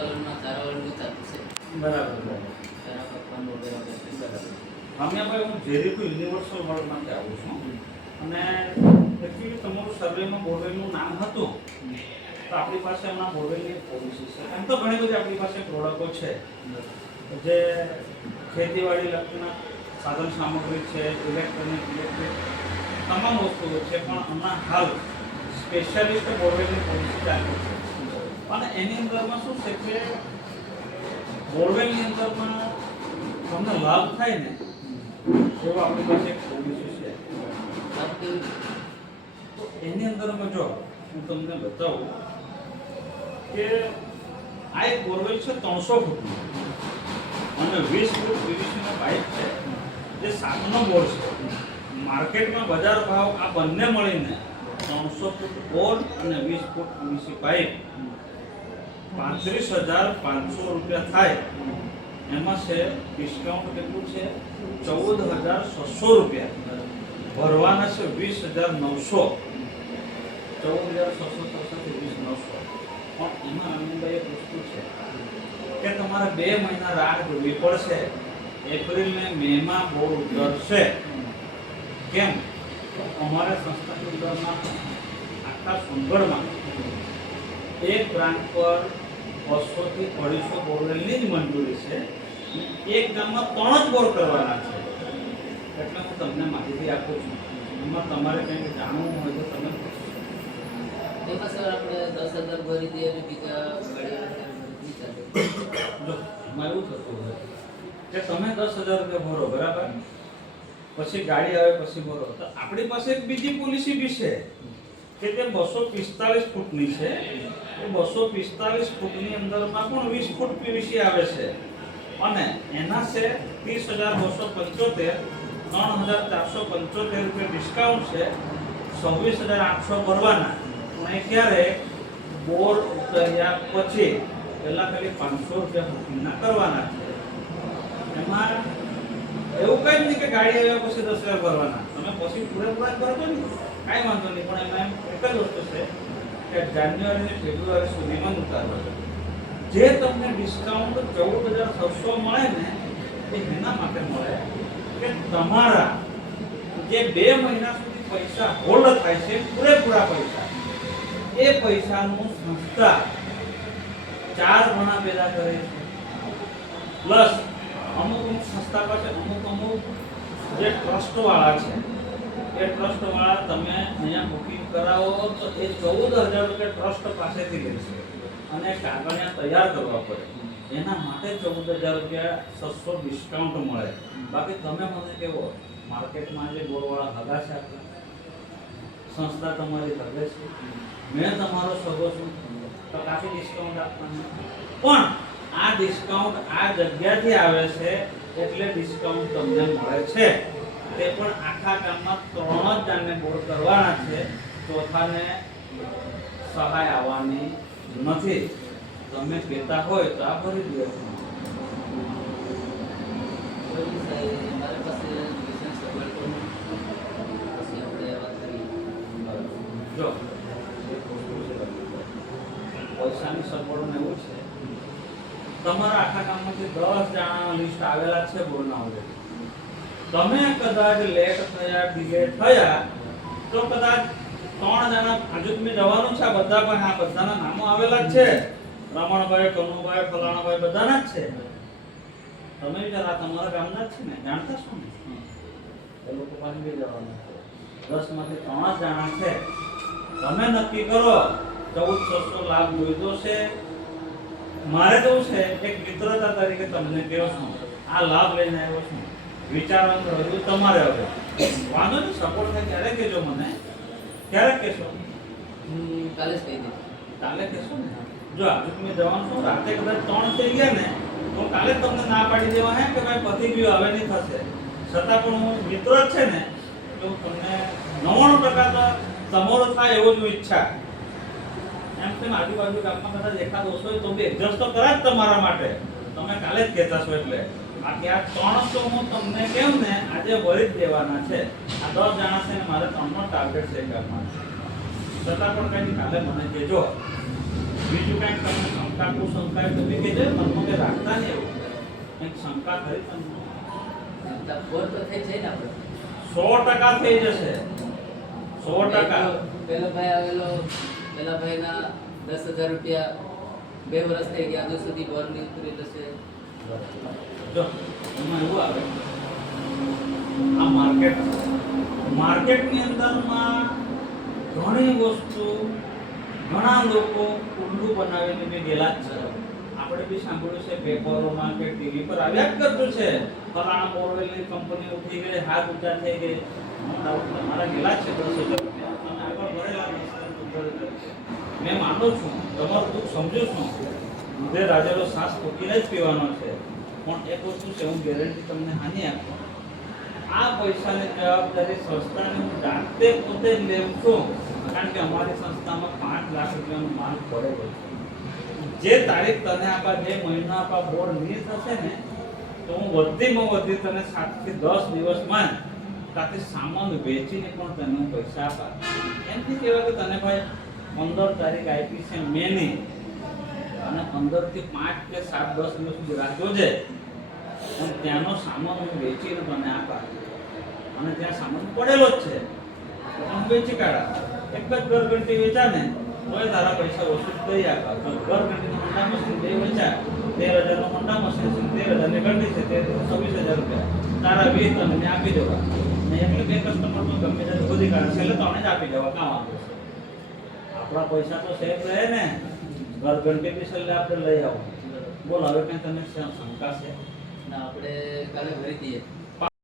પશુપાલનમાં ચારા વાળું ચાલુ છે. બરાબર ચારા કાપવાનું વગેરે વગેરે. બરાબર. રમ્યાભાઈ, હું જેરીકો યુનિવર્સલ વર્લ્ડમાંથી આવું છું અને એકચ્યુઅલી તમારું સર્વેમાં બોરવેલનું નામ હતું તો આપણી પાસે હમણાં બોરવેલની પોલિસી છે. એમ તો ઘણી બધી આપણી પાસે પ્રોડક્ટો છે જે ખેતીવાડી લગતીના સાધન સામગ્રી છે, ઇલેક્ટ્રિક તમામ વસ્તુઓ છે, પણ હમણાં હાલ સ્પેશિયાલિસ્ટ બોરવેલની પોલિસી ચાલુ છે અને એની અંદરમાં શું છે કે બોરવેલની અંદરમાં તમને લાભ થાય ને એવો આપણી પાસે એક પોલિસી છે. લાભ કેવી રીતે? તો એની અંદરમાં જો હું તમને બતાવું કે આ એક બોરવેલ છે 300 ફૂટનું અને 20 ફૂટ પીવીસીનો પાઇપ છે જે 7નો બોર છે. માર્કેટમાં બજાર ભાવ આ બંને મળીને 300 ફૂટ બોર અને 20 ફૂટ પીવીસી પાઇપ 35,500 રૂપિયા થાય. એમાં છે ડિસ્કાઉન્ટ કેટલું છે? 14,600 રૂપિયા. ભરવાના છે 20,900. 14,600 થી 20,900. પણ એમાં આનંદભાઈ એક વસ્તુ છે કે તમારે 2 મહિના રાહ જોવી પડશે. એપ્રિલ ને મે માં બોર ઉતરશે. કેમ? તો અમારે સંસ્થાની અંદરના આખા સુંદરમાં એક બ્રાન્ચ પર 200 થી 250 બોરવેલની જ મંજૂરી છે. એક ગામમાં 3 જ બોર કરવાના છે. એટલે હું તમને માહિતી આપું છું. એમાં તમારે કંઈક જાણવું હોય તો તમે પૂછો. એમાં સર આપણે 10,000 ભરી દઈએ અને બીજા ગાડીવાળા નહીં ચાલે. જો એમાં એવું થતું હોય કે તમે 10,000 રૂપિયા ભરો, બરાબર, પછી ગાડી આવે પછી ભરો. તો આપણી પાસે એક બીજી પોલિસી બી છે કે જે 245 ફૂટની છે. એ 245 ફૂટની અંદરમાં પણ 20 ફૂટ પીવીસી આવે છે અને એના છે 30,275, 3,475 રૂપિયા ડિસ્કાઉન્ટ છે. 26,800 ભરવાના. પણ એ ક્યારે? બોર ઉતર્યા પછી. પહેલા ખાલી 500 રૂપિયા બુકિંગના કરવાના છે. એમાં એવું કઈ જ નહીં કે ગાડી આવ્યા પછી 10,000 ભરવાના. તમે પછી પૂરેપૂરા જ ભરજો ને, કાંઈ વાંધો નહીં. પણ એમાં એમ એક જ વસ્તુ છે કે જાન્યુઆરી ને ફેબ્રુઆરી સુધીમાં જ ઉતારવા. જે તમને ડિસ્કાઉન્ટ 14,600 મળે ને એ એના માટે મળે કે તમારા જે 2 મહિના સુધી પૈસા હોલ્ડ થાય છે, પૂરેપૂરા પૈસા, એ પૈસાનું સંસ્થા 4 ગણા પેદા કરે છે. પ્લસ અમુક સંસ્થા પાસે અમુક જે ટ્રસ્ટ વાળા છે એ ટ્રસ્ટ વાળા તમે અહીંયા બુકિંગ કરાવો તો એ 14,000 રૂપિયા ટ્રસ્ટ પાસેથી લેશે અને કાગળિયા તૈયાર કરવા પડે. એના માટે 14,000 રૂપિયા 600 ડિસ્કાઉન્ટ મળે. બાકી તમે મને કેવો માર્કેટમાં જે બોરવાળા હગા છે આપણા, સંસ્થા તમારી હગે છે, મેં તમારો સગો છું, તો કાફી ડિસ્કાઉન્ટ આપવાનું. પણ આ ડિસ્કાઉન્ટ આ જગ્યાથી આવે છે એટલે ડિસ્કાઉન્ટ તમને મળે છે. તે પણ આખા ગામમાં 3 જ જણને બોર કરવાના છે. ચોથાને સહાય આવવાની નથી. તમે કહેતા હોય તો આ ભરી દો. કોઈ સાહેબ મારી પાસે લાયસન્સ સગવડ પછી આપણે વાત કરીએ. જો પૈસાની સગવડ એવું છે, તમારા આખા ગામમાંથી 10 જણાના લિસ્ટ આવેલા છે બોરના ઓલરેડી. તમે કદાચ લેટ થયા, ડિલે થયા તો કદાચ 3 જણા આજુ તમે જવાનું છે. આ બધા પણ આ બધાના નામો આવેલા જ છે. રમણભાઈ, કનુભાઈ, ફલાણાભાઈ બધાના જ છે. તમે વિચાર આ તમારા ગામના જ છે ને, જાણતા છો ને? એ લોકો પાસે બી જવાનું છે. 10 માંથી 3 જ જણા છે. તમે નક્કી કરો 14,600 લાભ જોઈતો છે. મારે તો છે એક મિત્રતા તરીકે તમને કહો છું, આ લાભ લઈને આવ્યો છું. વિચારવાનું રહ્યું તમારે. હવે વાંધો નહીં, સપોર્ટ થાય ત્યારે કહેજો મને. ક્યારે કહેશો? કાલે જ કહી દે. કાલે કહેશો ને? જો આજુ તમે જવાનું છો, રાતે કદાચ 3 થઈ ગયા ને તો કાલે તમને ના પાડી દેવા હે કે ભાઈ પતિ ગયું, હવે નહીં થશે. છતાં પણ હું મિત્ર જ છે ને તો તમને 99% તો તમારો થાય એવો જ ઈચ્છા. એમ તેમ આજુબાજુ ગામમાં કદાચ એકાદ ઓછો હોય તો બી એડજસ્ટ તો કરા જ તમારા માટે. તમે કાલે જ કહેતા છો એટલે. બાકી આ 3 તો હું તમને કેમ ને આજે ભરી જ દેવાના છે. આ 10 જણા છે ને મારે 3નો ટાર્ગેટ છે ગામમાં. છતાં પણ કંઈ કાલે મને કહેજો. બીજું કંઈક તમને શંકા કુશંકા એ તમે કહેજો મનમાં કે રાખતા નહીં એવું કંઈક શંકા ખરી તમને બોર તો થઈ જાય ને આપણે 100% થઈ જશે 100%. પેલો ભાઈ આવેલો, પેલા ભાઈના 10,000 રૂપિયા 2 વર્ષ થઈ ગયા, હજુ સુધી બોર નહીં ઉતરી જશે. જો એમાં એવું આવે આ માર્કેટની અંદરમાં ઘણી વસ્તુ ઘણા લોકો ઉલ્લુ બનાવીને બી ગયેલા જ છે. આપણે બી સાંભળ્યું છે પેપરોમાં કે ટીવી પર આવ્યા જ કરતું છે ફલાણા બોરવેલની કંપની ઉઠી ગઈ, હાથ ઊંચા થઈ ગઈ. મારા ગયેલા જ છે 10,000 રૂપિયા તમે આગળ ભરેલા નથી. મેં માનું છું તમારું દુઃખ સમજુ છું, દૂધે રાજેલો શ્વાસ મૂકીને જ પીવાનો છે. પણ એક વસ્તુ છે, હું ગેરંટી તમને હાની આપું, આ પૈસાની જવાબદારી સંસ્થાની હું જાતે પોતે જ લેવું છું. કારણ કે અમારી સંસ્થામાં 5 લાખ રૂપિયાનો માલ પડેલો છે. જે તારીખ તને આપા, જે મહિનો આપા બોર નહીં થશે ને, તો હું વધીમાં વધી તને 7 થી 10 દિવસમાં તાથી સામાન વેચીને પણ તને હું પૈસા આપા. એમથી કહેવાય કે તને ભાઈ 15 તારીખ આપી છે મેની, અને 15 થી 5 કે 7 10 દિવસ સુધી રાહ જોજે, અને ત્યાંનો સામાન હું વેચીને તને આપા. અને ત્યાં સામાન પડેલો જ છે તો હું વેચી કાઢા. એક જ ઘરઘંટી વેચા ને તોય તારા પૈસા વસૂલ કરી આપા. તો ઘરઘંટીનું હોન્ડા મશીન 2 વેચા, 13,000 નું હોન્ડા મશીન છે, 13,000 ની ઘંટી છે, 26,000 રૂપિયા તારા 20 તમને આપી દેવા. ને એટલે 2 કસ્ટમર તો ગમે ત્યારે ખોદી કાઢે, છેલ્લે તો જ આપી દેવા. કામ આપે છે આપણા પૈસા તો સેફ રહે ને. ઘરઘંટી બી છેલ્લે આપણે લઈ આવો. બોલ હવે કઈ તને શંકા છે? ના, આપણે કાલે ભરી દઈએ.